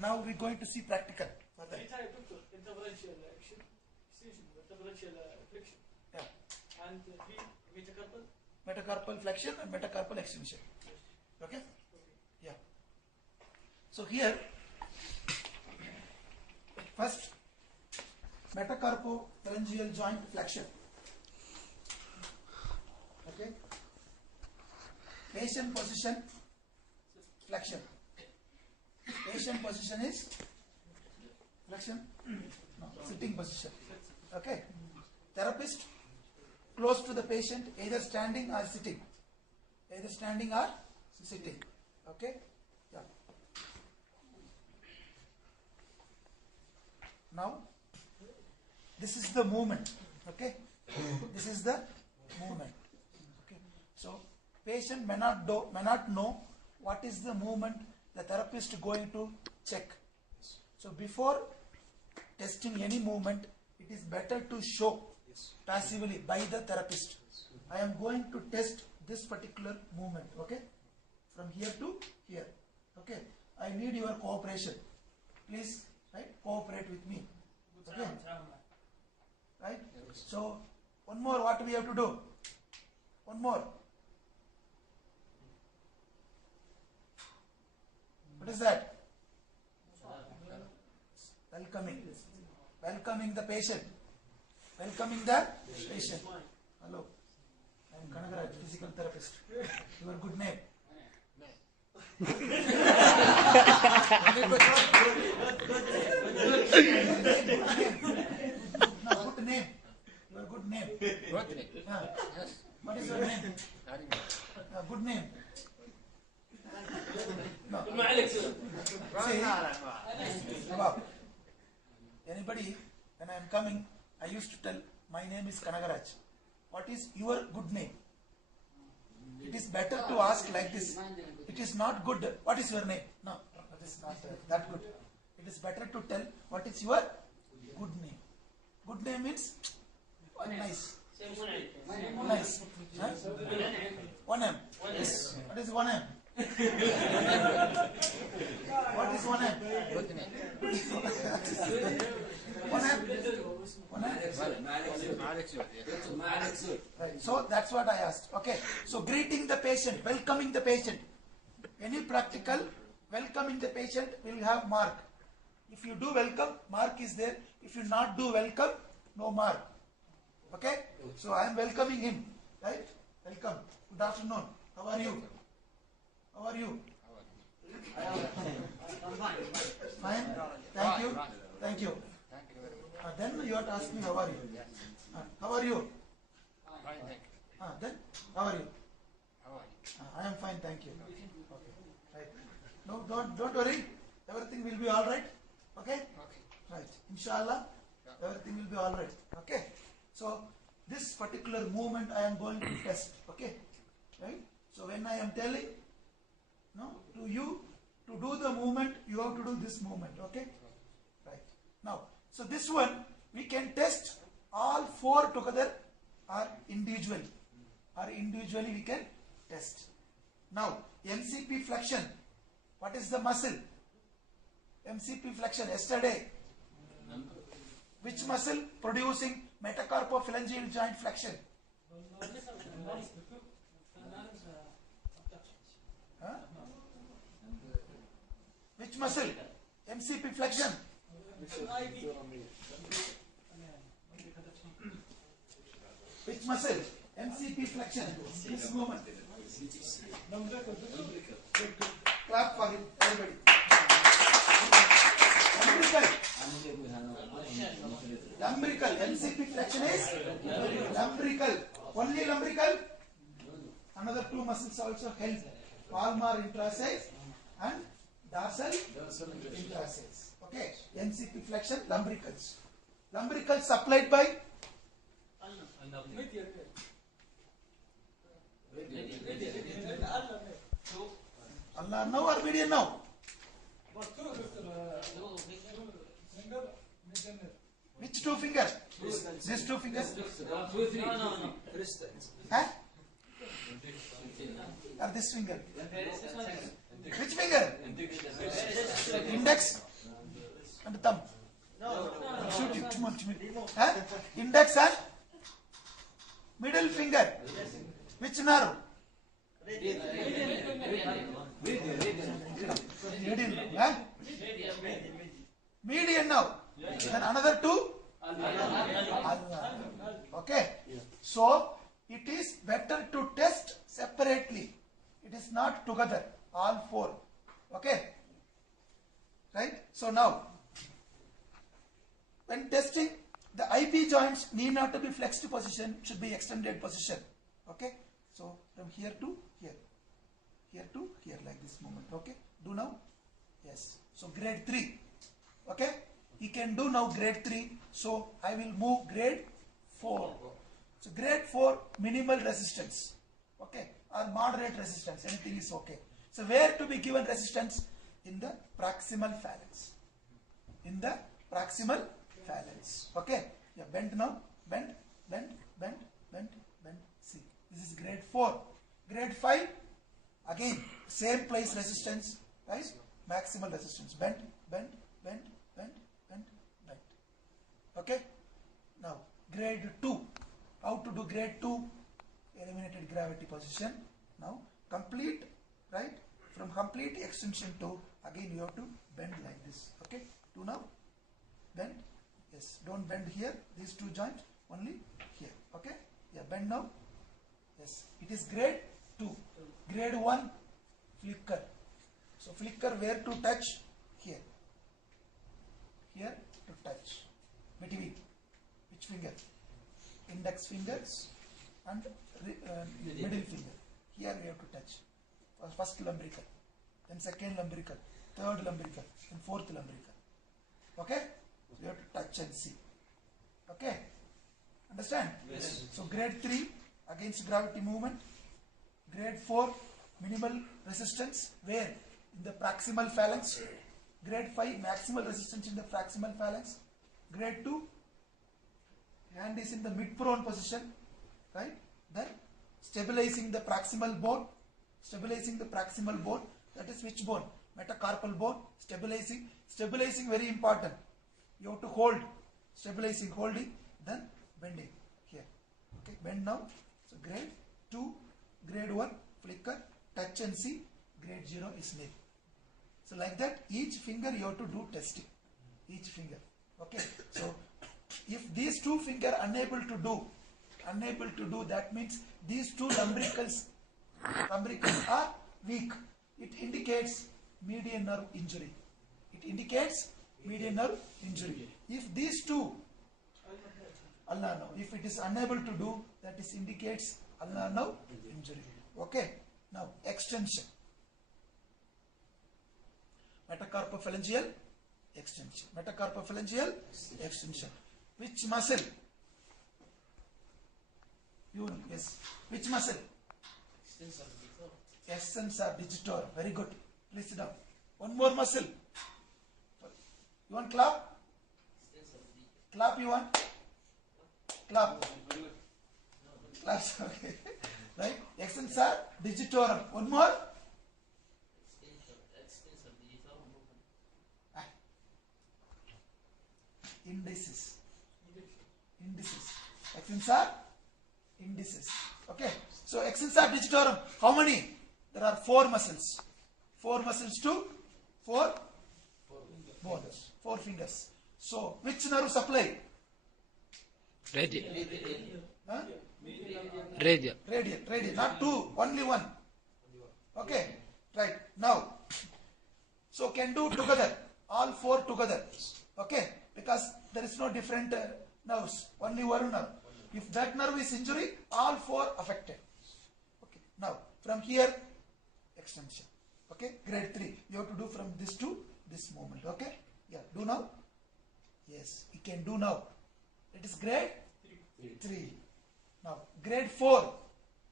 Now we're going to see practical. Interferential extension, interferential flexion. Yeah. And three metacarpal. Metacarpal flexion and metacarpal extension. Okay? Yeah. So here, first, metacarpophalangeal joint flexion. Okay? Patient position, flexion. Patient position is flexion? No, sitting position. Okay? Therapist close to the patient, either standing or sitting. Either standing or sitting. Okay? Yeah. Now, this is the movement. Okay? This is the movement. Okay? So, patient may not know what is the movement the therapist is going to check. So, before testing any movement, it is better to show passively by the therapist. I am going to test this particular movement. Okay? From here to here. Okay? I need your cooperation. Please, right? Cooperate with me. Okay? Right? So, one more, what we have to do? One more. What is that? Welcoming. Welcoming the patient. Welcoming the patient. Hello. I am Kanagaraj, physical therapist. Your good name? Good name. Your good name. Yes. What is your name? Good name. No. See, Nawab, anybody, when I am coming, I used to tell, my name is Kanagaraj. What is your good name? It is better to ask like this. It is not good. What is your name? No, that is not that good. It is better to tell what is your good name. Good name means nice. Nice. Huh? 1M. Yes. What is 1M? What is 1M? 1M? Right. So that's what I asked. Okay. So greeting the patient, welcoming the patient. Any practical, welcoming the patient will have mark. If you do welcome, mark is there. If you not do welcome, no mark. Okay? So I am welcoming him. Right? Welcome. Good afternoon. How are you? How are you? Fine. Thank you. Thank you. Then you have to ask me how are you? How are you? Then how are you? I am fine. Thank you. Okay. Right. No, don't worry. Everything will be all right. Okay. Right. Inshallah, everything will be all right. Okay. So this particular movement I am going to test. Okay. Right. So when I am telling, to you to do the movement, you have to do this movement. Okay. Right. Now, so this one we can test all four together or individually. Or individually we can test. Now, MCP flexion. What is the muscle? MCP flexion. Yesterday, which muscle producing metacarpophalangeal joint flexion? Huh? Which muscle? MCP flexion. Which muscle? MCP flexion. This movement. Clap for it, everybody. Lumbrical. MCP flexion is lumbrical. Only lumbrical. Another two muscles also help. Palmar intrasacral and dorsal intrasacral. Okay. MCP flexion, lumbricals. Lumbricals supplied by Allah now or median now? Which two fingers? These two fingers? Huh? Or this finger? Which finger? Index? and thumb. Shoot you. Huh? Index and middle finger. Which nerve? Median. Huh? Median nerve. Then another two. Ulnar. Okay. So it is better to test separately. It is not together. All four. Okay. Right. So now, when testing, the IP joints need not to be flexed position, should be extended position. Okay. So from here to here, here to here, like this movement. Okay. Do now. Yes. So grade 3. Okay. He can do now grade 3. So I will move grade 4. So grade 4, minimal resistance. Okay. Or moderate resistance. Anything is okay. So where to be given resistance? In the proximal phalanx. In the proximal phalanx. Okay. Yeah, bend now. Bend, bend, bend, bend, bend. See. This is grade 4. Grade 5. Again, same place resistance. Right? Maximal resistance. Bend, bend, bend, bend, bend, bend. Okay. Now, grade 2. How to do grade 2? Eliminated gravity position. Now, complete, right? From complete extension to, again you have to bend like this. Okay. Do now. Bend. Yes. Don't bend here. These two joints. Only here. Okay. Yeah. Bend now. Yes. It is grade 2. Grade 1. Flicker. So flicker where to touch? Here. Here to touch. Between. Which finger? Index fingers and middle finger. Here we have to touch. First lumbrical, then second lumbrical, third lumbrical, then fourth lumbrical. Okay? So you have to touch and see. Okay? Understand? Yes. So grade 3, against gravity movement. Grade 4, minimal resistance. Where? In the proximal phalanx. Grade 5, maximal resistance in the proximal phalanx. Grade 2, hand is in the mid-prone position. Right? Then stabilizing the proximal bone. Stabilizing the proximal bone. That is which bone? Metacarpal bone. Stabilizing. Stabilizing very important. You have to hold. Stabilizing, holding. Then bending. Here. Okay. Bend now. So grade 2, grade 1, flicker, touch and see. Grade 0 is nil. So like that, each finger you have to do testing. Each finger. Okay. So if these two fingers unable to do, that means these two lumbricals are weak. It indicates median nerve injury. It indicates median nerve injury. If these two, ulnar nerve, if it is unable to do, that is indicates ulnar nerve injury. Okay. Now extension. Metacarpophalangeal extension. Metacarpophalangeal extension. Which muscle? You know, yes. Which muscle? Extensor digitorum. Very good. Please sit down. One more muscle. You want clap? Clap you want? Clap. Claps. Okay. Right? Extensor digitorum. One more? Indices. Indices. Extensor indices. Okay. So extensor digitorum. How many? There are 4 muscles. 4 muscles to 4 bones. 4 fingers. So which nerve supply? Radial. Huh? Radial. Radial. Radial. Not 2. Only 1. Okay. Right. Now. So can do together. All 4 together. Okay. Because there is no different nerves. Only one nerve. If that nerve is injury, all 4 affected. Okay. Now, from here, extension. Okay. Grade 3. You have to do from this to this movement. Okay. Yeah. Do now. Yes. You can do now. It is grade 3. Now, grade 4.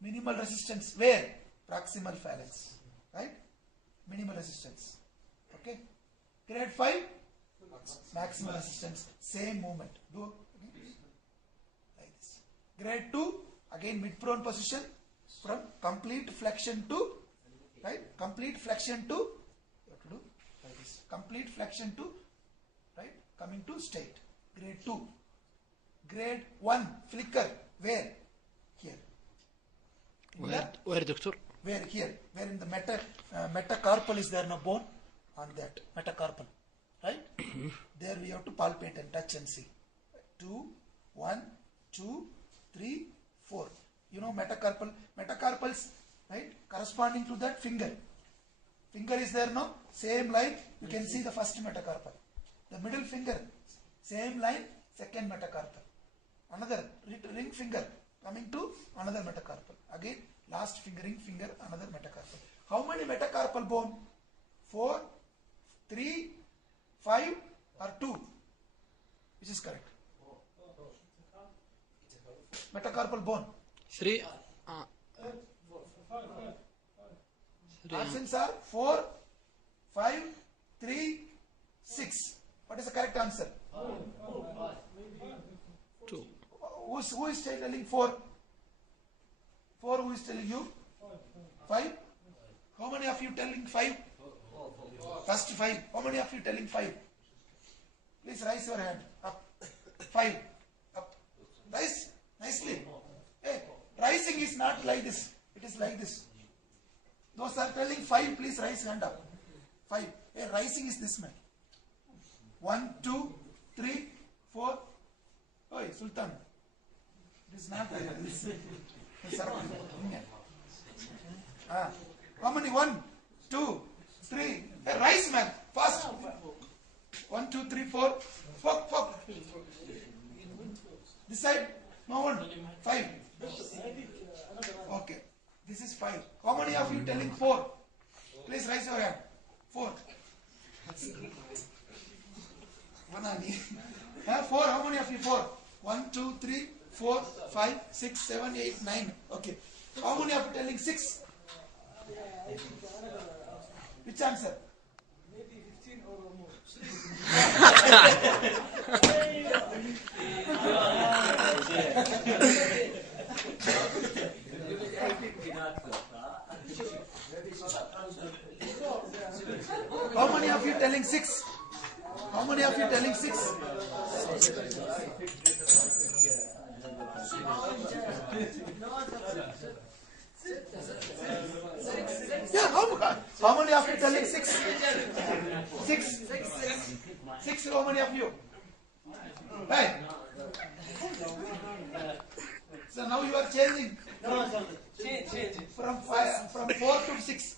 Minimal resistance. Where? Proximal phalanx. Right? Minimal resistance. Okay. Grade 5. Maximal resistance. Same movement. Do again. Like this. Grade 2. Again mid-prone position. From complete flexion to, right? Complete flexion to, you have to do like this. Complete flexion to, right? Coming to state. Grade 2. Grade 1 flicker. Where? Here. Where doctor? Where? Here. Where in the metacarpal is there no bone? On that metacarpal, right? There we have to palpate and touch and see. 2, 1, 2, 3, 4. You know metacarpals, right? Corresponding to that finger. Finger is there no? Same line. You can see the first metacarpal. The middle finger, same line, second metacarpal. Another ring finger coming to another metacarpal. Again, last ring finger, another metacarpal. How many metacarpal bone? 4, 3, 5 or 2? Which is correct? Metacarpal bone. 3. Options are 4, 5, 3, 6. What is the correct answer? 2. Who is telling 4? 4, who is telling you? 5? How many of you telling 5? First 5. How many of you telling 5? Please raise your hand. Up. 5. Up. Rise. Nicely. Hey, rising is not like this. It is like this. Those are telling 5, please raise hand up. 5. Hey, rising is this man. 1, 2, 3, 4. Oi, Sultan. It is not like this. How many? 1, 2, 3. Hey, rise man. Fast. 1, 2, 3, 4. Fuck. This side. No one. 5. Okay. This is 5. How many of you telling 4? Please raise your hand. 4. 4. How many of you 4? 1, 2, 3, 4, 5, 6, 7, 8, 9. Okay. How many of you telling 6? Which answer? Maybe 15 or more. How many of you telling 6? How many of you telling 6? Yeah, how many of you telling 6? 6. 6, how many of you? Hey. So now you are changing from 4 to 6.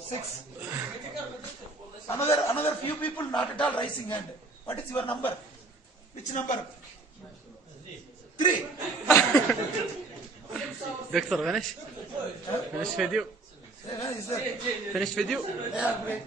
6. Another few people not at all raising hand. What is your number? Which number? 3. Doctor, finish video. Is there? Finish video. Yeah, great.